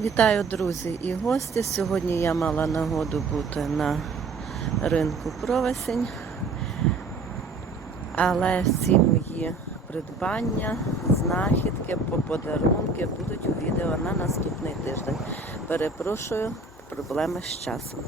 Вітаю, друзі і гості. Сьогодні я мала нагоду бути на ринку Провесень, але всі мої придбання, знахідки, подарунки будуть у відео на наступний тиждень. Перепрошую, проблеми з часом.